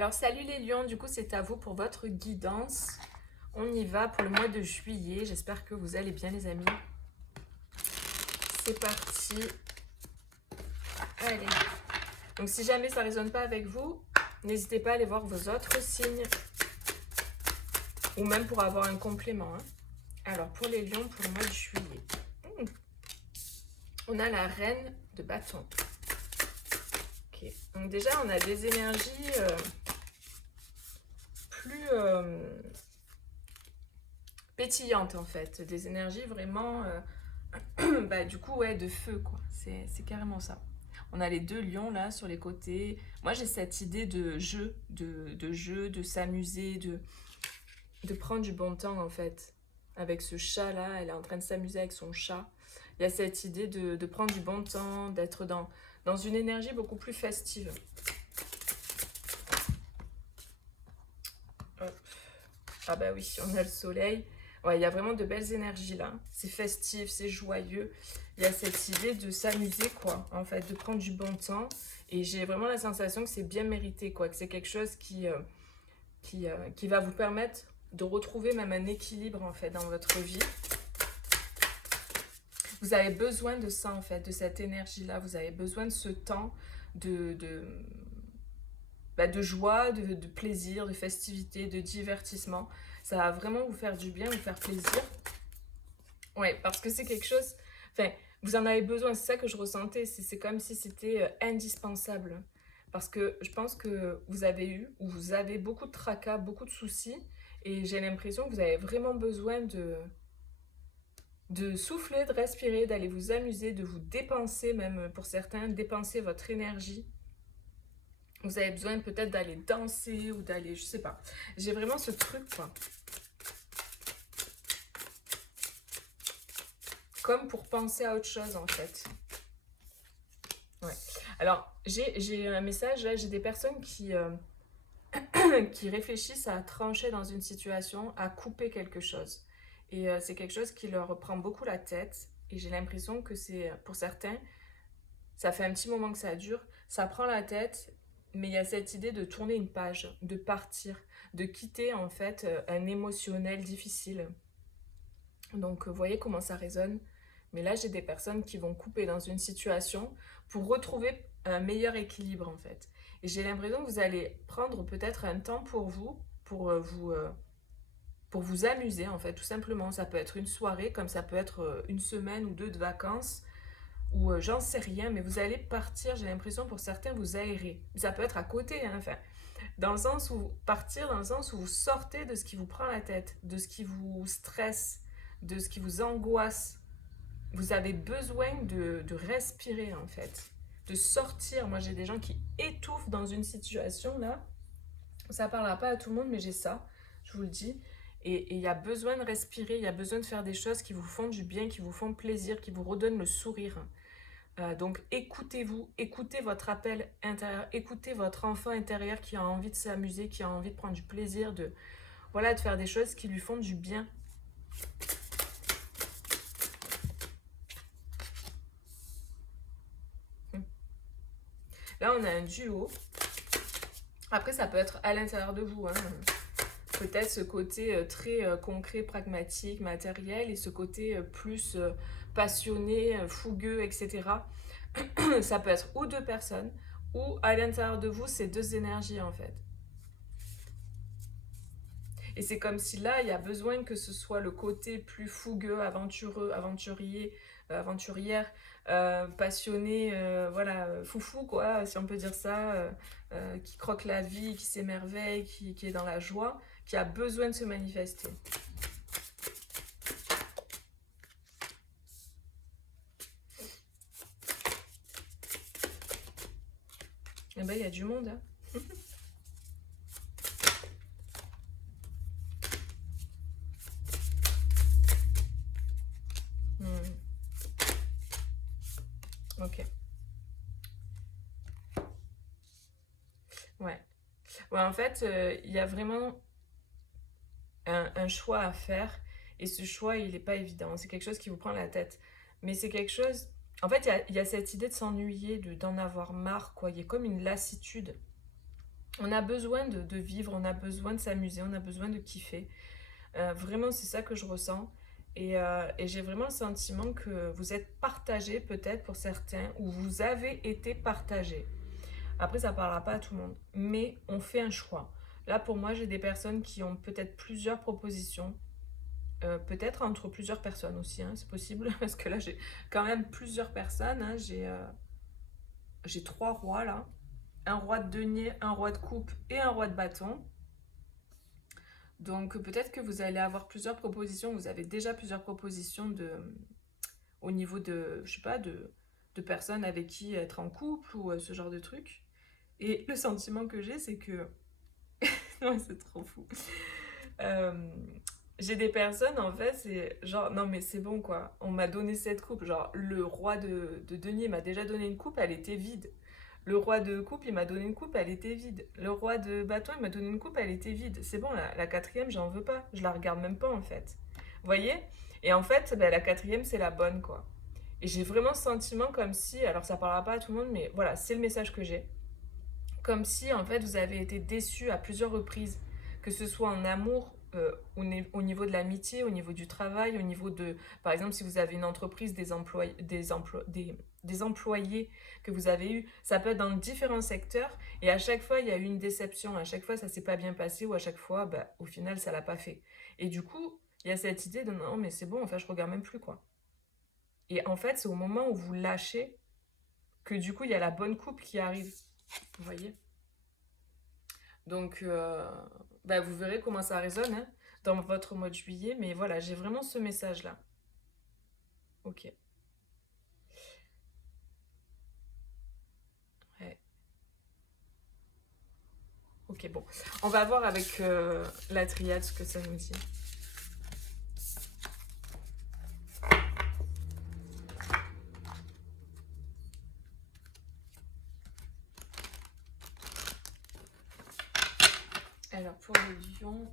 Alors salut les lions, du coup c'est à vous pour votre guidance. On y va pour le mois de juillet. J'espère que vous allez bien les amis. C'est parti. Allez. Donc si jamais ça ne résonne pas avec vous, n'hésitez pas à aller voir vos autres signes. Ou même pour avoir un complément. Alors pour les lions, pour le mois de juillet. On a la reine de bâton. Ok. Donc déjà on a des énergies plus pétillantes en fait. Des énergies vraiment... bah, du coup, ouais, de feu, quoi. C'est carrément ça. On a les deux lions, là, sur les côtés. Moi, j'ai cette idée de jeu, de s'amuser, de prendre du bon temps, en fait. Avec ce chat-là, elle est en train de s'amuser avec son chat. Il y a cette idée de prendre du bon temps, d'être dans une énergie beaucoup plus festive. Hop. Ah bah oui, on a le soleil. Ouais, il y a vraiment de belles énergies là. C'est festif, c'est joyeux. Il y a cette idée de s'amuser, quoi. En fait, de prendre du bon temps. Et j'ai vraiment la sensation que c'est bien mérité, quoi. Que c'est quelque chose qui va vous permettre de retrouver même un équilibre, en fait, dans votre vie. Vous avez besoin de ça, en fait, de cette énergie-là. Vous avez besoin de ce temps de joie, de plaisir, de festivité, de divertissement. Ça va vraiment vous faire du bien, vous faire plaisir. Ouais, parce que c'est quelque chose... Enfin, vous en avez besoin, c'est ça que je ressentais. C'est comme si c'était indispensable. Parce que je pense que vous avez eu, ou vous avez beaucoup de tracas, beaucoup de soucis. Et j'ai l'impression que vous avez vraiment besoin de souffler, de respirer, d'aller vous amuser, de vous dépenser, même pour certains, dépenser votre énergie. Vous avez besoin peut-être d'aller danser ou d'aller, je sais pas. J'ai vraiment ce truc, quoi. Comme pour penser à autre chose, en fait. Ouais. Alors, j'ai un message, là, j'ai des personnes qui réfléchissent à trancher dans une situation, à couper quelque chose. Et c'est quelque chose qui leur prend beaucoup la tête. Et j'ai l'impression que c'est, pour certains, ça fait un petit moment que ça dure, ça prend la tête, mais il y a cette idée de tourner une page, de partir, de quitter en fait un émotionnel difficile. Donc vous voyez comment ça résonne. Mais là j'ai des personnes qui vont couper dans une situation pour retrouver un meilleur équilibre en fait. Et j'ai l'impression que vous allez prendre peut-être un temps pour vous, pour vous amuser en fait, tout simplement. Ça peut être une soirée, comme ça peut être une semaine ou deux de vacances ou j'en sais rien, mais vous allez partir, j'ai l'impression pour certains, vous aérer. Ça peut être à côté, hein, enfin, dans le sens où partir, dans le sens où vous sortez de ce qui vous prend la tête, de ce qui vous stresse, de ce qui vous angoisse. Vous avez besoin de respirer en fait, de sortir. Moi j'ai des gens qui étouffent dans une situation là, ça ne parlera pas à tout le monde, mais j'ai ça, je vous le dis. Et il y a besoin de respirer, il y a besoin de faire des choses qui vous font du bien, qui vous font plaisir, qui vous redonnent le sourire. Donc écoutez-vous, écoutez votre appel intérieur, écoutez votre enfant intérieur qui a envie de s'amuser, qui a envie de prendre du plaisir, de faire des choses qui lui font du bien. Là on a un duo. Après ça peut être à l'intérieur de vous, hein. Peut-être ce côté très concret, pragmatique, matériel, et ce côté plus passionné, fougueux, etc. Ça peut être ou deux personnes, ou à l'intérieur de vous, c'est deux énergies en fait. Et c'est comme si là, il y a besoin que ce soit le côté plus fougueux, aventureux, aventurier, aventurière, passionné, voilà, foufou quoi, si on peut dire ça, qui croque la vie, qui s'émerveille, qui est dans la joie, qui a besoin de se manifester. Eh ben, il y a du monde, hein. Ok. Ouais. Ouais, en fait, il y a vraiment un choix à faire. Et ce choix, il n'est pas évident. C'est quelque chose qui vous prend la tête. Mais c'est quelque chose... En fait, il y a cette idée de s'ennuyer, d'en avoir marre, quoi. Il y a comme une lassitude. On a besoin de vivre, on a besoin de s'amuser, on a besoin de kiffer. Vraiment, c'est ça que je ressens. Et j'ai vraiment le sentiment que vous êtes partagé peut-être pour certains, ou vous avez été partagé. Après, ça ne parlera pas à tout le monde. Mais on fait un choix. Là, pour moi, j'ai des personnes qui ont peut-être plusieurs propositions. Peut-être entre plusieurs personnes aussi, hein, c'est possible. Parce que là, j'ai quand même plusieurs personnes. Hein. J'ai 3 rois là. Un roi de denier, un roi de coupe et un roi de bâton. Donc peut-être que vous allez avoir plusieurs propositions. Vous avez déjà plusieurs propositions au niveau de, je sais pas, de personnes avec qui être en couple ou ce genre de trucs. Et le sentiment que j'ai, c'est que... non, c'est trop fou. Euh, j'ai des personnes, en fait, c'est genre, non mais c'est bon quoi, on m'a donné cette coupe. Genre, le roi de denier m'a déjà donné une coupe, elle était vide. Le roi de coupe, il m'a donné une coupe, elle était vide. Le roi de bâton, il m'a donné une coupe, elle était vide. C'est bon, la quatrième, j'en veux pas. Je la regarde même pas, en fait. Vous voyez? Et en fait, ben, la quatrième, c'est la bonne, quoi. Et j'ai vraiment ce sentiment comme si, alors ça parlera pas à tout le monde, mais voilà, c'est le message que j'ai. Comme si, en fait, vous avez été déçu à plusieurs reprises, que ce soit en amour, au niveau de l'amitié, au niveau du travail, au niveau de, par exemple, si vous avez une entreprise, des employés que vous avez eu, ça peut être dans différents secteurs, et à chaque fois, il y a eu une déception, à chaque fois, ça s'est pas bien passé, ou à chaque fois, bah, au final, ça l'a pas fait. Et du coup, il y a cette idée de non, mais c'est bon, enfin, je regarde même plus, quoi. Et en fait, c'est au moment où vous lâchez que du coup, il y a la bonne coupe qui arrive. Vous voyez? Donc, bah, vous verrez comment ça résonne hein, dans votre mois de juillet. Mais voilà, j'ai vraiment ce message-là. Ok. Ouais. Ok, bon. On va voir avec la triade ce que ça nous dit. Alors, pour les lions...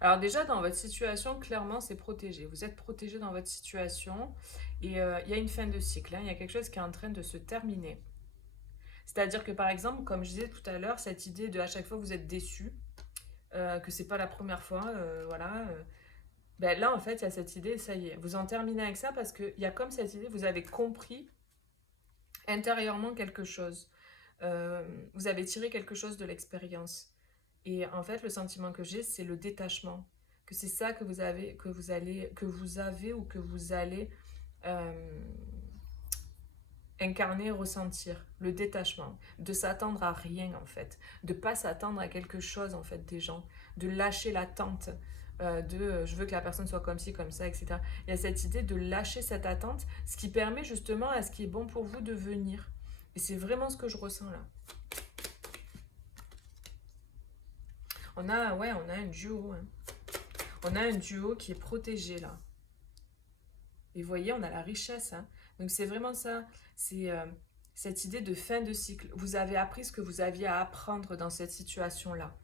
Alors déjà, dans votre situation, clairement, c'est protégé. Vous êtes protégé dans votre situation et il y a une fin de cycle. Hein. Il y a quelque chose qui est en train de se terminer. C'est-à-dire que par exemple, comme je disais tout à l'heure, cette idée de à chaque fois vous êtes déçu, que c'est pas la première fois, voilà. Ben là, en fait, il y a cette idée, ça y est, vous en terminez avec ça parce qu'il y a comme cette idée, vous avez compris intérieurement quelque chose. Vous avez tiré quelque chose de l'expérience. Et en fait, le sentiment que j'ai, c'est le détachement. Que c'est ça que vous avez, ou que vous allez euh, incarner, ressentir. Le détachement. De s'attendre à rien, en fait. De pas s'attendre à quelque chose, en fait, des gens. De lâcher l'attente je veux que la personne soit comme ci, comme ça, etc. Il y a cette idée de lâcher cette attente, ce qui permet justement à ce qui est bon pour vous de venir. Et c'est vraiment ce que je ressens là. On a un duo. Hein. On a un duo qui est protégé là. Et vous voyez, on a la richesse. Hein. Donc c'est vraiment ça. C'est cette idée de fin de cycle. Vous avez appris ce que vous aviez à apprendre dans cette situation-là.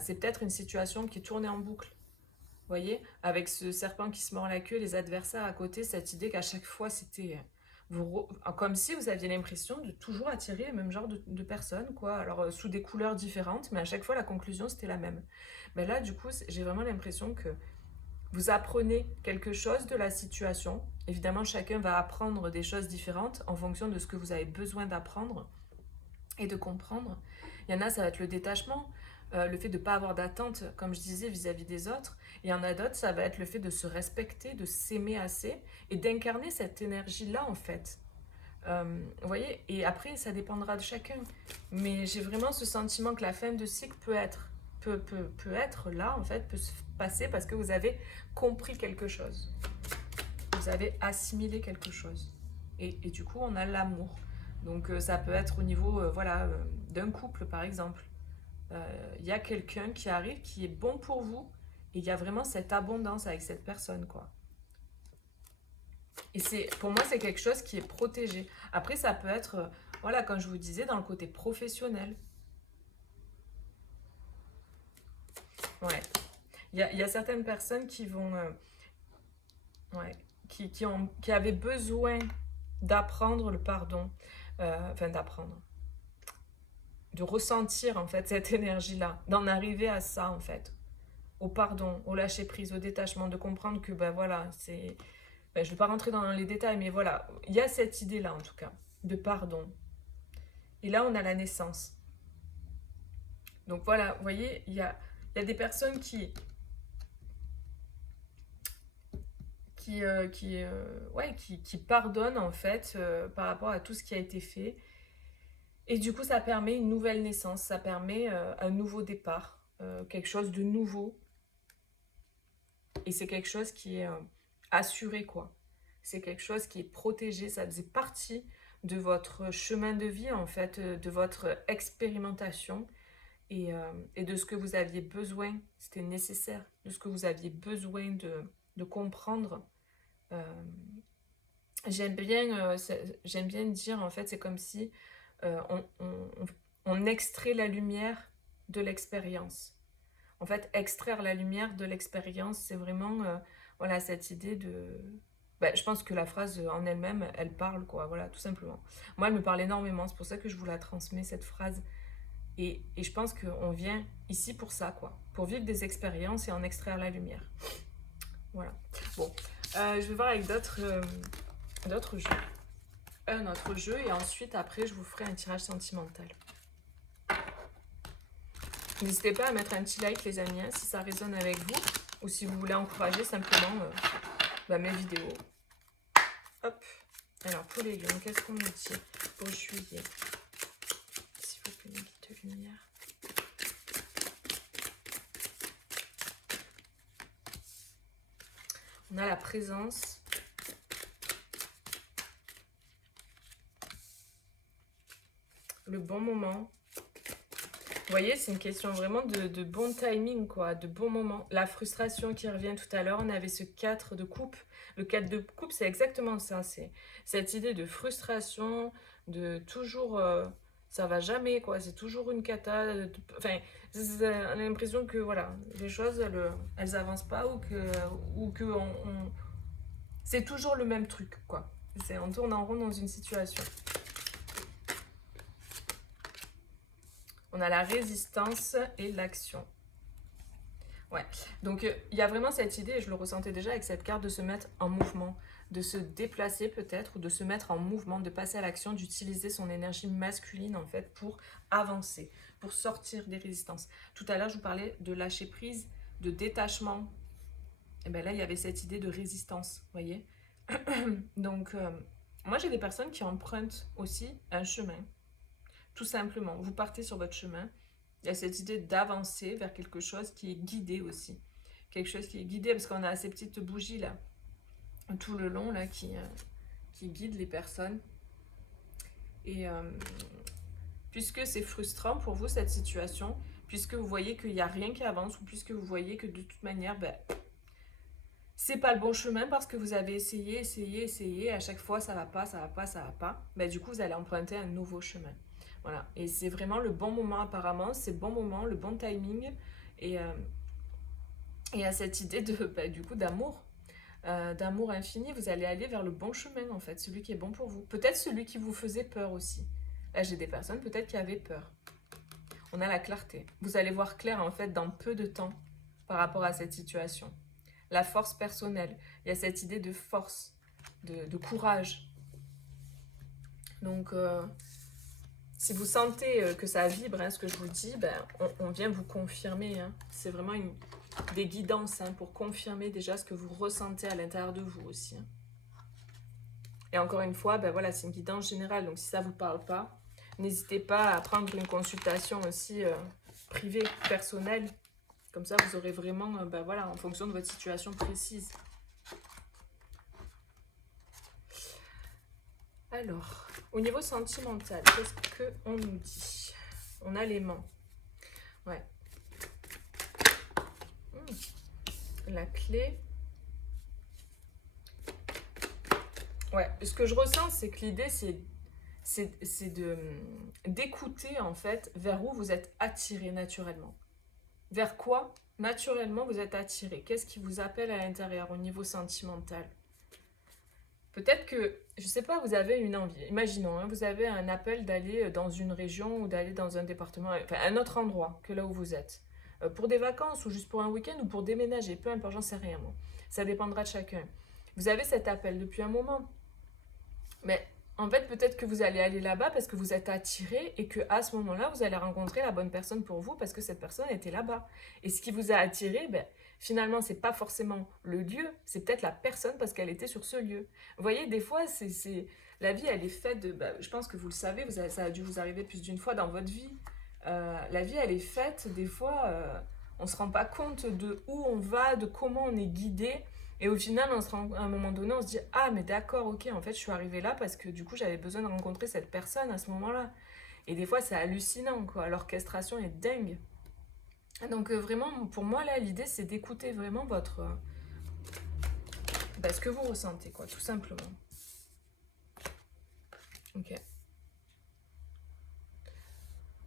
C'est peut-être une situation qui tournait en boucle. Vous voyez, avec ce serpent qui se mord la queue, les adversaires à côté, cette idée qu'à chaque fois c'était comme si vous aviez l'impression de toujours attirer le même genre de personnes, quoi. Alors sous des couleurs différentes, mais à chaque fois la conclusion c'était la même. Mais là, du coup, j'ai vraiment l'impression que vous apprenez quelque chose de la situation. Évidemment, chacun va apprendre des choses différentes en fonction de ce que vous avez besoin d'apprendre et de comprendre. Il y en a, ça va être le détachement, le fait de ne pas avoir d'attente, comme je disais, vis-à-vis des autres. Et il y en a d'autres, ça va être le fait de se respecter, de s'aimer assez et d'incarner cette énergie-là, en fait. Vous voyez, et après, ça dépendra de chacun. Mais j'ai vraiment ce sentiment que la fin de cycle peut être là, en fait, peut se passer parce que vous avez compris quelque chose. Vous avez assimilé quelque chose. Et du coup, on a l'amour. Donc, ça peut être au niveau voilà, d'un couple, par exemple. Il y a quelqu'un qui arrive qui est bon pour vous et il y a vraiment cette abondance avec cette personne, quoi. Et pour moi, c'est quelque chose qui est protégé. Après, ça peut être Voilà, comme je vous disais, dans le côté professionnel. Ouais. Il y a certaines personnes qui vont... ouais, qui avaient besoin d'apprendre le pardon. Enfin, d'apprendre. De ressentir, en fait, cette énergie-là. D'en arriver à ça, en fait. Au pardon, au lâcher-prise, au détachement. De comprendre que, ben voilà, c'est... Ben, je ne vais pas rentrer dans les détails, mais voilà. Il y a cette idée-là, en tout cas, de pardon. Et là, on a la naissance. Donc voilà, vous voyez, il y a des personnes qui pardonnent en fait par rapport à tout ce qui a été fait. Et du coup, ça permet une nouvelle naissance, ça permet un nouveau départ, quelque chose de nouveau. Et c'est quelque chose qui est assuré, quoi. C'est quelque chose qui est protégé, ça faisait partie de votre chemin de vie, en fait, de votre expérimentation et de ce que vous aviez besoin. C'était nécessaire, de ce que vous aviez besoin de comprendre. Euh, j'aime bien dire, en fait, c'est comme si on extrait la lumière de l'expérience. En fait, extraire la lumière de l'expérience, c'est vraiment voilà, cette idée de... Ben, je pense que la phrase en elle-même, elle parle, quoi, voilà, tout simplement. Moi, elle me parle énormément, c'est pour ça que je vous la transmets, cette phrase. Et je pense qu'on vient ici pour ça, quoi, pour vivre des expériences et en extraire la lumière. Voilà. Bon, je vais voir avec d'autres jeux. Un autre jeu, et ensuite, après, je vous ferai un tirage sentimental. N'hésitez pas à mettre un petit like, les amis, hein, si ça résonne avec vous, ou si vous voulez encourager simplement mes vidéos. Hop. Alors, pour les lions, qu'est-ce qu'on nous dit pour juillet? S'il vous plaît, une guide de lumière. On a la présence. Le bon moment. Vous voyez, c'est une question vraiment de bon timing, quoi, de bon moment. La frustration qui revient tout à l'heure, on avait ce 4 de coupe. Le 4 de coupe, c'est exactement ça. C'est cette idée de frustration, de toujours... ça va jamais, quoi. C'est toujours une cata. Enfin, on a l'impression que, voilà, les choses, elles avancent pas ou que c'est toujours le même truc, quoi. On tourne en rond dans une situation. On a la résistance et l'action. Ouais, donc il y a vraiment cette idée, et je le ressentais déjà avec cette carte, de se mettre en mouvement, de se déplacer peut-être, ou de se mettre en mouvement, de passer à l'action, d'utiliser son énergie masculine en fait pour avancer, pour sortir des résistances. Tout à l'heure, je vous parlais de lâcher prise, de détachement. Et bien là, il y avait cette idée de résistance, vous voyez. Donc, moi j'ai des personnes qui empruntent aussi un chemin. Tout simplement, vous partez sur votre chemin. Il y a cette idée d'avancer vers quelque chose qui est guidé aussi. Quelque chose qui est guidé, parce qu'on a ces petites bougies là, tout le long là, qui guident les personnes. Et puisque c'est frustrant pour vous cette situation, puisque vous voyez qu'il n'y a rien qui avance, ou puisque vous voyez que de toute manière, c'est pas le bon chemin parce que vous avez essayé, à chaque fois ça va pas, du coup vous allez emprunter un nouveau chemin. Voilà, et c'est vraiment le bon moment apparemment, c'est le bon moment, le bon timing, et à cette idée du coup d'amour, d'amour infini, vous allez aller vers le bon chemin en fait, celui qui est bon pour vous. Peut-être celui qui vous faisait peur aussi. Là j'ai des personnes peut-être qui avaient peur. On a la clarté. Vous allez voir clair en fait dans peu de temps par rapport à cette situation. La force personnelle, il y a cette idée de force, de courage. Donc si vous sentez que ça vibre, ce que je vous dis, on vient vous confirmer. C'est vraiment des guidances pour confirmer déjà ce que vous ressentez à l'intérieur de vous aussi. Et encore une fois, voilà, c'est une guidance générale. Donc si ça ne vous parle pas, n'hésitez pas à prendre une consultation aussi privée, personnelle. Comme ça, vous aurez vraiment, voilà, en fonction de votre situation précise. Alors, au niveau sentimental, qu'est-ce qu'on nous dit? On a l'aimant. Ouais. La clé. Ouais, ce que je ressens, c'est que l'idée, c'est d'écouter en fait vers où vous êtes attiré naturellement. Vers quoi naturellement vous êtes attiré? Qu'est-ce qui vous appelle à l'intérieur au niveau sentimental? Peut-être que, je sais pas, vous avez une envie. Imaginons, hein, vous avez un appel d'aller dans une région ou d'aller dans un département, enfin un autre endroit que là où vous êtes. Pour des vacances ou juste pour un week-end ou pour déménager, peu importe, j'en sais rien moi. Ça dépendra de chacun. Vous avez cet appel depuis un moment. Mais en fait, peut-être que vous allez aller là-bas parce que vous êtes attiré et que à ce moment-là, vous allez rencontrer la bonne personne pour vous parce que cette personne était là-bas. Et ce qui vous a attiré, ben, finalement, c'est pas forcément le lieu, c'est peut-être la personne parce qu'elle était sur ce lieu. Vous voyez, des fois, la vie, elle est faite de. Ben, je pense que vous le savez, ça a dû vous arriver plus d'une fois dans votre vie. La vie, elle est faite, des fois, on se rend pas compte de où on va, de comment on est guidé. Et au final, à un moment donné, on se dit ah, mais d'accord, ok, en fait, je suis arrivée là parce que du coup, j'avais besoin de rencontrer cette personne à ce moment-là. Et des fois, c'est hallucinant, quoi. L'orchestration est dingue. Donc, vraiment, pour moi, là, l'idée, c'est d'écouter vraiment ce que vous ressentez, quoi, tout simplement. Ok.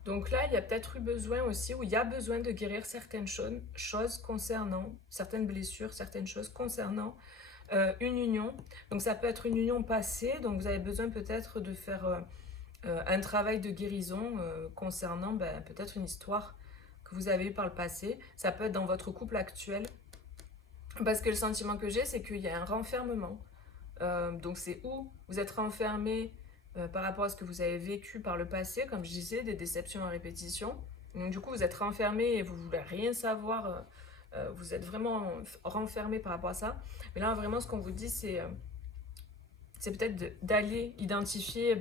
Donc là, il y a peut-être eu besoin aussi, ou il y a besoin de guérir certaines choses concernant, certaines blessures, certaines choses concernant une union. Donc ça peut être une union passée, donc vous avez besoin peut-être de faire un travail de guérison concernant peut-être une histoire que vous avez eue par le passé. Ça peut être dans votre couple actuel. Parce que le sentiment que j'ai, c'est qu'il y a un renfermement. Donc c'est où vous êtes renfermé par rapport à ce que vous avez vécu par le passé, comme je disais, des déceptions à répétition. Donc du coup, vous êtes renfermé et vous ne voulez rien savoir. Vous êtes vraiment renfermé par rapport à ça. Mais là, vraiment, ce qu'on vous dit, c'est peut-être d'aller identifier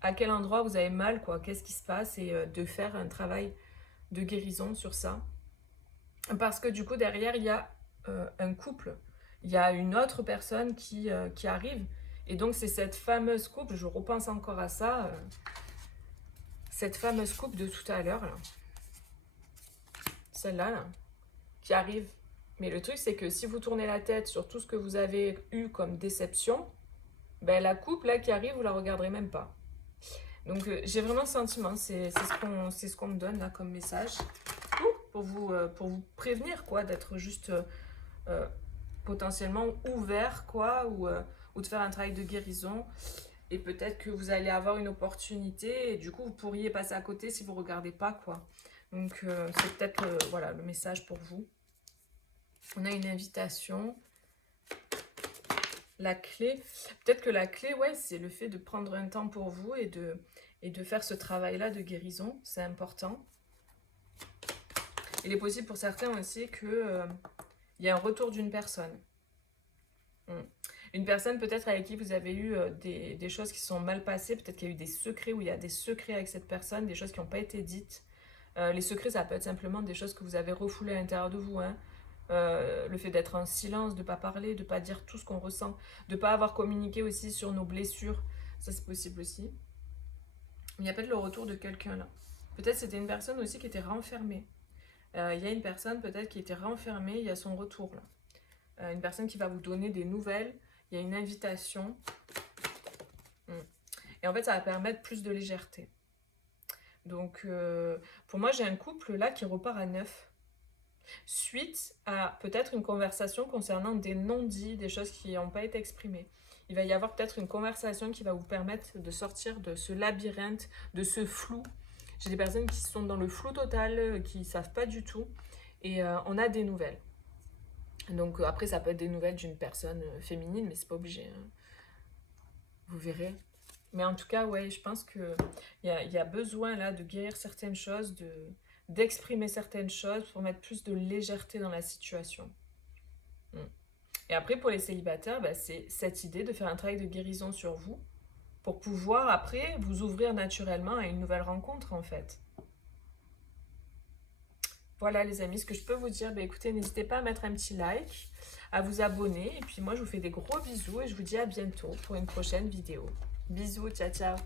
à quel endroit vous avez mal, quoi, qu'est-ce qui se passe, et de faire un travail de guérison sur ça. Parce que du coup, derrière, il y a un couple, il y a une autre personne qui arrive. Et donc, c'est cette fameuse coupe, je repense encore à ça, cette fameuse coupe de tout à l'heure, là. Celle-là, là, qui arrive. Mais le truc, c'est que si vous tournez la tête sur tout ce que vous avez eu comme déception, la coupe, là, qui arrive, vous la regarderez même pas. Donc, j'ai vraiment le sentiment, c'est ce qu'on me donne, là, comme message. Pour vous prévenir, quoi, d'être juste potentiellement ouvert, quoi, ou de faire un travail de guérison. Et peut-être que vous allez avoir une opportunité et du coup, vous pourriez passer à côté si vous ne regardez pas, quoi. Donc, c'est peut-être voilà, le message pour vous. On a une invitation. La clé. Peut-être que la clé, ouais, c'est le fait de prendre un temps pour vous et de faire ce travail-là de guérison. C'est important. Il est possible pour certains aussi qu'il y ait un retour d'une personne. Une personne peut-être avec qui vous avez eu des choses qui sont mal passées, peut-être qu'il y a eu des secrets, ou il y a des secrets avec cette personne, des choses qui n'ont pas été dites. Les secrets, ça peut être simplement des choses que vous avez refoulées à l'intérieur de vous. Hein. Le fait d'être en silence, de ne pas parler, de ne pas dire tout ce qu'on ressent, de ne pas avoir communiqué aussi sur nos blessures, ça c'est possible aussi. Il y a peut-être le retour de quelqu'un là. Peut-être c'était une personne aussi qui était renfermée. Il y a une personne peut-être qui était renfermée, il y a son retour là. Une personne qui va vous donner des nouvelles, il y a une invitation. Et en fait, ça va permettre plus de légèreté. Donc, pour moi, j'ai un couple là qui repart à 9. Suite à peut-être une conversation concernant des non-dits, des choses qui n'ont pas été exprimées. Il va y avoir peut-être une conversation qui va vous permettre de sortir de ce labyrinthe, de ce flou. J'ai des personnes qui sont dans le flou total, qui ne savent pas du tout. Et on a des nouvelles. Donc après, ça peut être des nouvelles d'une personne féminine, mais c'est pas obligé. Hein. Vous verrez. Mais en tout cas, ouais, je pense qu'il y a besoin là de guérir certaines choses, d'exprimer certaines choses pour mettre plus de légèreté dans la situation. Et après, pour les célibataires, c'est cette idée de faire un travail de guérison sur vous pour pouvoir après vous ouvrir naturellement à une nouvelle rencontre en fait. Voilà les amis, ce que je peux vous dire, écoutez, n'hésitez pas à mettre un petit like, à vous abonner. Et puis moi, je vous fais des gros bisous et je vous dis à bientôt pour une prochaine vidéo. Bisous, ciao ciao.